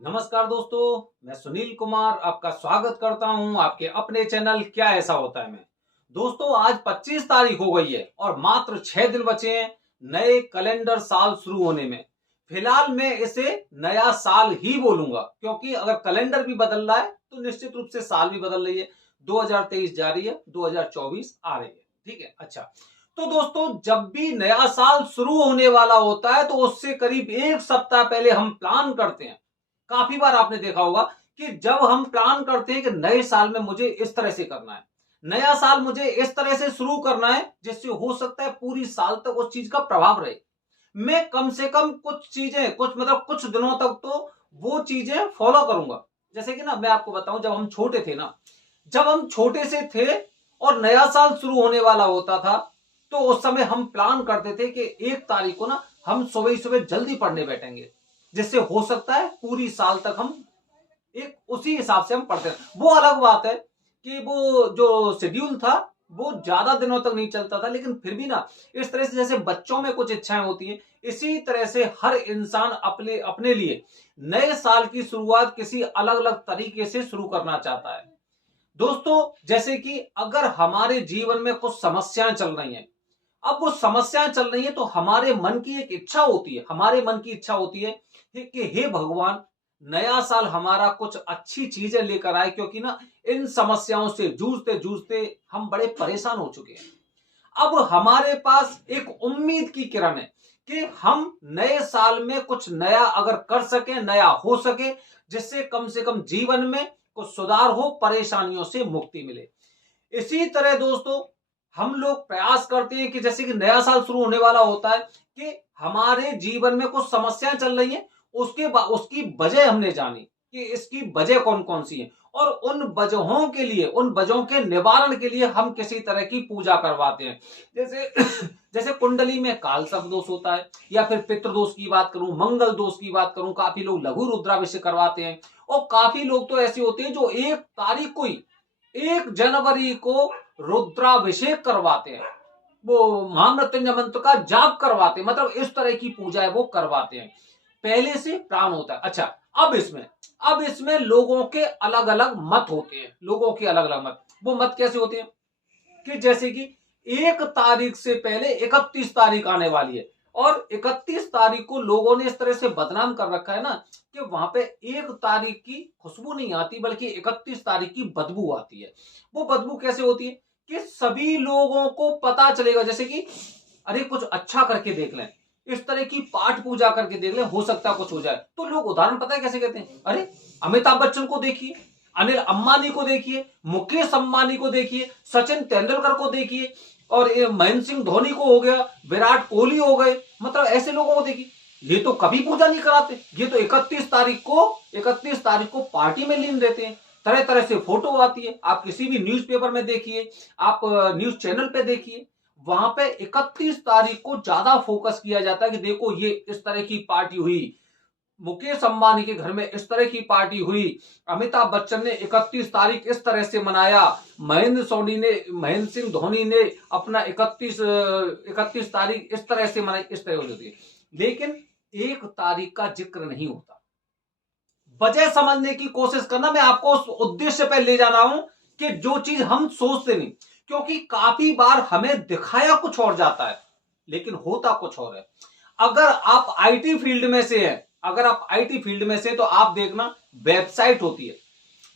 नमस्कार दोस्तों, मैं सुनील कुमार आपका स्वागत करता हूं आपके अपने चैनल क्या ऐसा होता है में। दोस्तों, आज 25 तारीख हो गई है और मात्र 6 दिन बचे हैं नए कैलेंडर साल शुरू होने में। फिलहाल मैं इसे नया साल ही बोलूंगा, क्योंकि अगर कैलेंडर भी बदल रहा है तो निश्चित रूप से साल भी बदल रही है। 2023 जा रही है, 2024 आ रही है। ठीक है, अच्छा। तो दोस्तों, जब भी नया साल शुरू होने वाला होता है तो उससे करीब एक सप्ताह पहले हम प्लान करते हैं। काफी बार आपने देखा होगा कि जब हम प्लान करते हैं कि नए साल में मुझे इस तरह से करना है, नया साल मुझे इस तरह से शुरू करना है जिससे हो सकता है पूरी साल तक उस चीज का प्रभाव रहे। मैं कम से कम कुछ चीजें कुछ दिनों तक तो वो चीजें फॉलो करूंगा। जैसे कि ना, मैं आपको बताऊं, जब हम छोटे थे ना, जब हम छोटे से थे और नया साल शुरू होने वाला होता था, तो उस समय हम प्लान करते थे कि 1 तारीख को ना हम सुबह ही सुबह जल्दी पढ़ने बैठेंगे, जिससे हो सकता है पूरी साल तक हम एक उसी हिसाब से हम पढ़ते हैं। वो अलग बात है कि वो जो शेड्यूल था वो ज्यादा दिनों तक नहीं चलता था, लेकिन फिर भी ना, इस तरह से जैसे बच्चों में कुछ इच्छाएं होती हैं, इसी तरह से हर इंसान अपने अपने लिए नए साल की शुरुआत किसी अलग अलग तरीके से शुरू करना चाहता है। दोस्तों, जैसे कि अगर हमारे जीवन में कुछ समस्याएं चल रही हैं, अब वो समस्याएं चल रही है तो हमारे मन की एक इच्छा होती है, हमारे मन की इच्छा होती है कि हे भगवान, नया साल हमारा कुछ अच्छी चीजें लेकर आए, क्योंकि ना इन समस्याओं से जूझते जूझते हम बड़े परेशान हो चुके हैं। अब हमारे पास एक उम्मीद की किरण है कि हम नए साल में कुछ नया अगर कर सके, नया हो सके, जिससे कम से कम जीवन में कुछ सुधार हो, परेशानियों से मुक्ति मिले। इसी तरह दोस्तों, हम लोग प्रयास करते हैं कि जैसे कि नया साल शुरू होने वाला होता है कि हमारे जीवन में कुछ समस्याएं चल रही हैं, उसकी वजह हमने जानी कि इसकी वजह कौन कौन सी है, और उन वजहों के लिए, उन वजहों के निवारण के लिए हम किसी तरह की पूजा करवाते हैं। जैसे जैसे कुंडली में काल सर्प दोष होता है, या फिर पितृदोष की बात करूं, मंगल दोष की बात करूं, काफी लोग लघु रुद्राभिषेक करवाते हैं। और काफी लोग तो ऐसे होते हैं जो 1 तारीख को ही, 1 जनवरी को रुद्राभिषेक करवाते हैं, वो महामृत्युंजय मंत्र का जाप करवाते हैं, मतलब इस तरह की पूजा है वो करवाते हैं। पहले से प्लान होता है। अच्छा, अब इसमें लोगों के अलग अलग मत होते हैं, लोगों के अलग अलग मत। वो मत कैसे होते हैं कि जैसे कि 1 तारीख से पहले 31 तारीख आने वाली है, और 31 तारीख को लोगों ने इस तरह से बदनाम कर रखा है ना कि वहां पे 1 तारीख की खुशबू नहीं आती, बल्कि 31 तारीख की बदबू आती है। वो बदबू कैसे होती है कि सभी लोगों को पता चलेगा, जैसे कि अरे कुछ अच्छा करके देख लें, इस तरह की पाठ पूजा करके देख लें, हो सकता है कुछ हो जाए। तो लोग उदाहरण पता है कैसे कहते हैं, अरे अमिताभ बच्चन को देखिए, अनिल अंबानी को देखिए, मुकेश अंबानी को देखिए, सचिन तेंदुलकर को देखिए, और ये महेंद्र सिंह धोनी को हो गया, विराट कोहली हो गए, मतलब ऐसे लोगों को देखिए, ये तो कभी पूजा नहीं कराते, ये तो 31 तारीख को पार्टी में लीन रहते हैं। तरह तरह से फोटो आती है, आप किसी भी न्यूज़पेपर में देखिए, आप न्यूज चैनल पे देखिए, वहां पे 31 तारीख को ज्यादा फोकस किया जाता है कि देखो ये इस तरह की पार्टी हुई, मुकेश अंबानी के घर में इस तरह की पार्टी हुई, अमिताभ बच्चन ने 31 तारीख इस तरह से मनाया, महेंद्र सिंह धोनी ने अपना 31 तारीख इस तरह से मनाई, इस तरह हो जाती है। लेकिन 1 तारीख का जिक्र नहीं होता। वजह समझने की कोशिश करना, मैं आपको उस उद्देश्य पे ले जा रहा हूं कि जो चीज हम सोचते नहीं, क्योंकि काफी बार हमें दिखाया कुछ और जाता है लेकिन होता कुछ और है। अगर आप आईटी फील्ड में से हैं, अगर आप आईटी फील्ड में से, तो आप देखना, वेबसाइट होती है,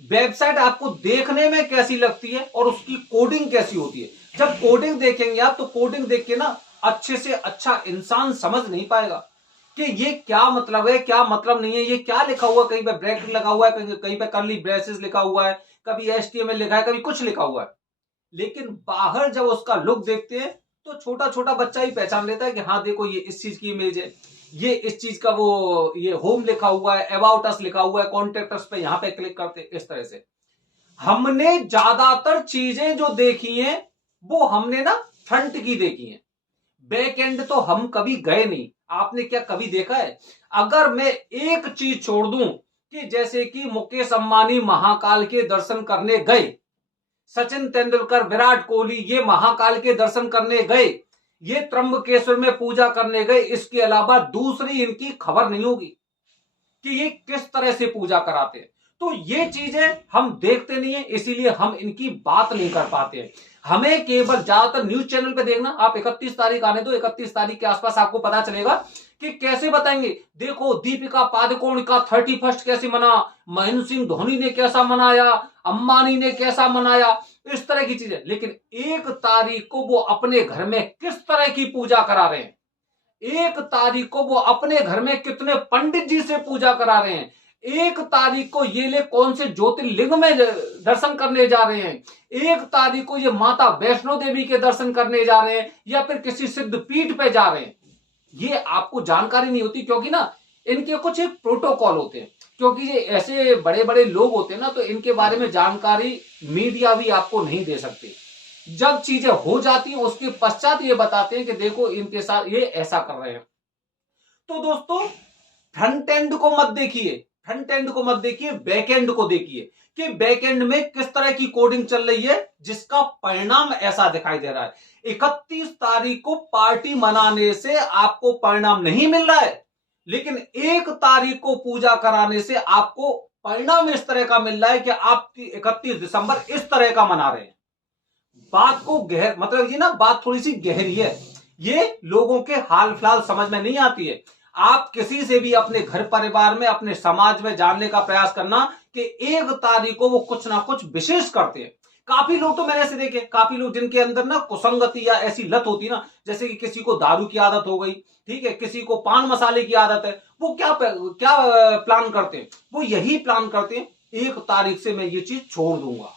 वेबसाइट आपको देखने में कैसी लगती है और उसकी कोडिंग कैसी होती है। जब कोडिंग देखेंगे आप, तो कोडिंग देख के ना अच्छे से अच्छा इंसान समझ नहीं पाएगा कि ये क्या मतलब है, क्या मतलब नहीं है, ये क्या लिखा हुआ है, कहीं पे ब्रैकेट लगा हुआ है, कहीं पे कर्ली ब्रेसेस लिखा हुआ है, कभी एचटीएमएल लिखा है, कभी कुछ लिखा हुआ है। लेकिन बाहर जब उसका लुक देखते हैं तो छोटा छोटा बच्चा ही पहचान लेता है कि हाँ देखो, ये इस चीज की इमेज है, ये इस चीज का, वो ये होम लिखा हुआ है, अबाउट अस लिखा हुआ है, कॉन्टेक्ट अस पे यहां पे क्लिक करते, इस तरह से। हमने ज्यादातर चीजें जो देखी हैं वो हमने ना फ्रंट की देखी हैं, बैक एंड तो हम कभी गए नहीं। आपने क्या कभी देखा है? अगर मैं एक चीज छोड़ दूं कि जैसे कि मुकेश अंबानी महाकाल के दर्शन करने गए, सचिन तेंदुलकर, विराट कोहली ये महाकाल के दर्शन करने गए, ये त्र्यंबकेश्वर में पूजा करने गए, इसके अलावा दूसरी इनकी खबर नहीं होगी। कि ये किस तरह से पूजा कराते हैं। तो ये चीजें हम देखते नहीं है, इसीलिए हम इनकी बात नहीं कर पाते हैं। हमें केवल ज्यादातर न्यूज चैनल पे देखना, आप 31 तारीख आने दो, 31 तारीख के आसपास आपको पता चलेगा कि कैसे बताएंगे, देखो दीपिका पादुकोण का 31 कैसे मना, महेंद्र सिंह धोनी ने कैसा मनाया, अंबानी ने कैसा मनाया, इस तरह की चीजें। लेकिन 1 तारीख को वो अपने घर में किस तरह की पूजा करा रहे हैं, 1 तारीख को वो अपने घर में कितने पंडित जी से पूजा करा रहे हैं, 1 तारीख को ये ले कौन से ज्योतिर्लिंग में दर्शन करने जा रहे हैं, 1 तारीख को ये माता वैष्णो देवी के दर्शन करने जा रहे हैं या फिर किसी सिद्ध पीठ पे जा रहे हैं। ये आपको जानकारी नहीं होती, क्योंकि ना इनके कुछ एक प्रोटोकॉल होते हैं, क्योंकि ये ऐसे बड़े बड़े लोग होते हैं ना, तो इनके बारे में जानकारी मीडिया भी आपको नहीं दे सकती। जब चीजें हो जाती हैं उसके पश्चात ये बताते हैं कि देखो इनके साथ ये ऐसा कर रहे हैं। तो दोस्तों फ्रंट एंड को मत देखिए, फ्रंट एंड को मत देखिए, बैक एंड को देखिए कि बैक एंड में किस तरह की कोडिंग चल रही है जिसका परिणाम ऐसा दिखाई दे रहा है। 31 तारीख को पार्टी मनाने से आपको परिणाम नहीं मिल रहा है, लेकिन 1 तारीख को पूजा कराने से आपको परिणाम इस तरह का मिल रहा है कि आप 31 दिसंबर इस तरह का मना रहे हैं। बात को मतलब ये ना बात थोड़ी सी गहरी है, ये लोगों के हाल फिलहाल समझ में नहीं आती है। आप किसी से भी अपने घर परिवार में, अपने समाज में जानने का प्रयास करना कि 1 तारीख को वो कुछ ना कुछ विशेष करते हैं। काफी लोग तो मैंने ऐसे देखे, काफी लोग जिनके अंदर ना कुसंगति या ऐसी लत होती ना, जैसे कि किसी को दारू की आदत हो गई, ठीक है, किसी को पान मसाले की आदत है, वो क्या प्लान करते हैं, वो यही प्लान करते हैं 1 तारीख से मैं ये चीज छोड़ दूंगा,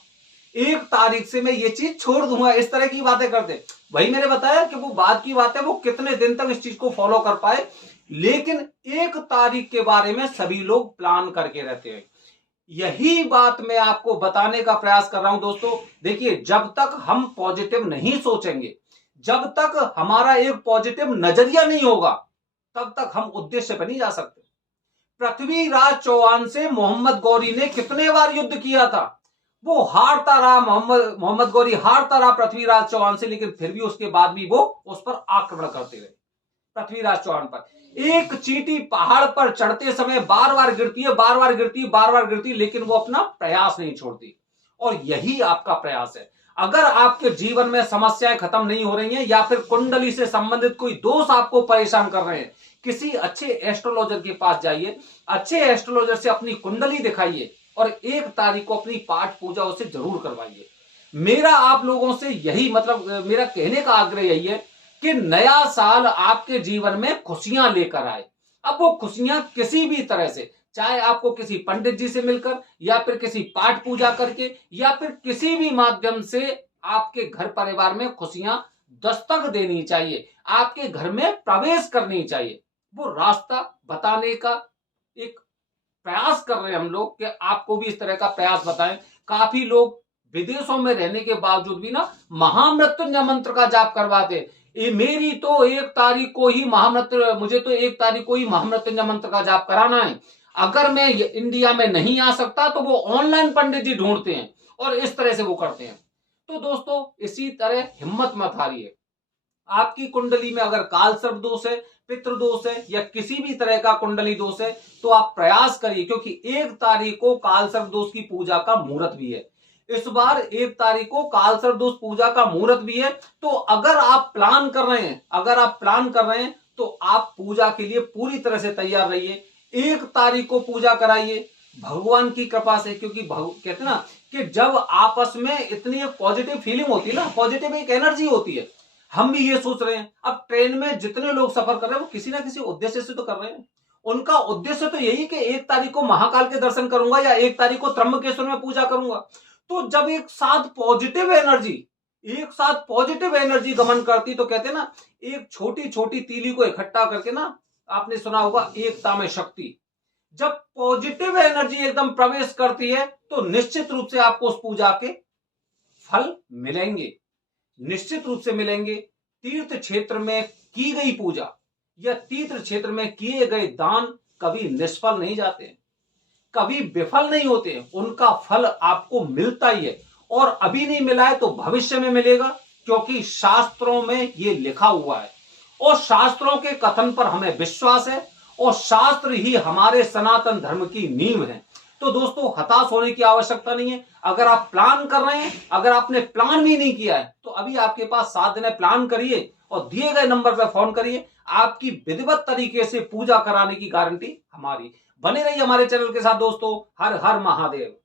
1 तारीख से मैं ये चीज छोड़ दूंगा, इस तरह की बातें करते हैं। वही मैंने बताया कि वो बाद की बात है, वो कितने दिन तक इस चीज को फॉलो कर पाए, लेकिन 1 तारीख के बारे में सभी लोग प्लान करके रहते हैं। यही बात मैं आपको बताने का प्रयास कर रहा हूं दोस्तों। देखिए जब तक हम पॉजिटिव नहीं सोचेंगे, जब तक हमारा एक पॉजिटिव नजरिया नहीं होगा, तब तक हम उद्देश्य पर नहीं जा सकते। पृथ्वीराज चौहान से मोहम्मद गौरी ने कितने बार युद्ध किया था, वो हारता रहा, मोहम्मद गौरी हारता रहा पृथ्वीराज चौहान से, लेकिन फिर भी उसके बाद भी वो उस पर आक्रमण करते रहे। पृथ्वीराज चौहान पर एक चींटी पहाड़ पर चढ़ते समय बार बार गिरती है, बार बार गिरती है, बार बार गिरती है, लेकिन वो अपना प्रयास नहीं छोड़ती। और यही आपका प्रयास है। अगर आपके जीवन में समस्याएं खत्म नहीं हो रही हैं या फिर कुंडली से संबंधित कोई दोष आपको परेशान कर रहे हैं, किसी अच्छे एस्ट्रोलॉजर के पास जाइए, अच्छे एस्ट्रोलॉजर से अपनी कुंडली दिखाइए और 1 तारीख को अपनी पाठ पूजा उसे जरूर करवाइए। मेरा आप लोगों से यही मतलब मेरा कहने का आग्रह यही है कि नया साल आपके जीवन में खुशियां लेकर आए। अब वो खुशियां किसी भी तरह से, चाहे आपको किसी पंडित जी से मिलकर या फिर किसी पाठ पूजा करके या फिर किसी भी माध्यम से आपके घर परिवार में खुशियां दस्तक देनी चाहिए, आपके घर में प्रवेश करनी चाहिए। वो रास्ता बताने का एक प्रयास कर रहे हैं हम लोग कि आपको भी इस तरह का प्रयास बताएं। काफी लोग विदेशों में रहने के बावजूद भी ना महामृत्युंजय मंत्र का जाप करवाते। मेरी तो 1 तारीख को ही मुझे तो 1 तारीख को ही महामृत्युंजय मंत्र का जाप कराना है। अगर मैं इंडिया में नहीं आ सकता तो वो ऑनलाइन पंडित जी ढूंढते हैं और इस तरह से वो करते हैं। तो दोस्तों इसी तरह हिम्मत मत हारिए। आपकी कुंडली में अगर काल सर्प दोष है, पितृ दोष है या किसी भी तरह का कुंडली दोष है तो आप प्रयास करिए, क्योंकि 1 तारीख को काल सर्प दोष की पूजा का मुहूर्त भी है। इस बार 1 तारीख को काल सर्प दोष पूजा का मुहूर्त भी है। तो अगर आप प्लान कर रहे हैं, तो आप पूजा के लिए पूरी तरह से तैयार रहिए। 1 तारीख को पूजा कराइए भगवान की कृपा से, क्योंकि कहते हैं ना कि जब आपस में इतनी एक पॉजिटिव फीलिंग होती है ना, पॉजिटिव एक एनर्जी होती है। हम भी ये सोच रहे हैं, अब ट्रेन में जितने लोग सफर कर रहे हैं वो किसी ना किसी उद्देश्य से तो कर रहे हैं। उनका उद्देश्य तो यही कि 1 तारीख को महाकाल के दर्शन करूंगा या 1 तारीख को त्र्यंबकेश्वर में पूजा करूंगा। तो जब एक साथ पॉजिटिव एनर्जी गमन करती, तो कहते हैं ना एक छोटी छोटी तीली को इकट्ठा करके ना, आपने सुना होगा एकता में शक्ति। जब पॉजिटिव एनर्जी एकदम प्रवेश करती है तो निश्चित रूप से आपको उस पूजा के फल मिलेंगे, निश्चित रूप से मिलेंगे। तीर्थ क्षेत्र में की गई पूजा या तीर्थ क्षेत्र में किए गए दान कभी निष्फल नहीं जाते, कभी विफल नहीं होते, उनका फल आपको मिलता ही है। और अभी नहीं मिला है तो भविष्य में मिलेगा, क्योंकि शास्त्रों में यह लिखा हुआ है और शास्त्रों के कथन पर हमें विश्वास है और शास्त्र ही हमारे सनातन धर्म की नींव है। तो दोस्तों हताश होने की आवश्यकता नहीं है। अगर आप प्लान कर रहे हैं, अगर आपने प्लान भी नहीं किया है, तो अभी आपके पास 7 दिन है, प्लान करिए और दिए गए नंबर पर फोन करिए। आपकी विधिवत तरीके से पूजा कराने की गारंटी हमारी। बने रहिए हमारे चैनल के साथ दोस्तों। हर हर महादेव।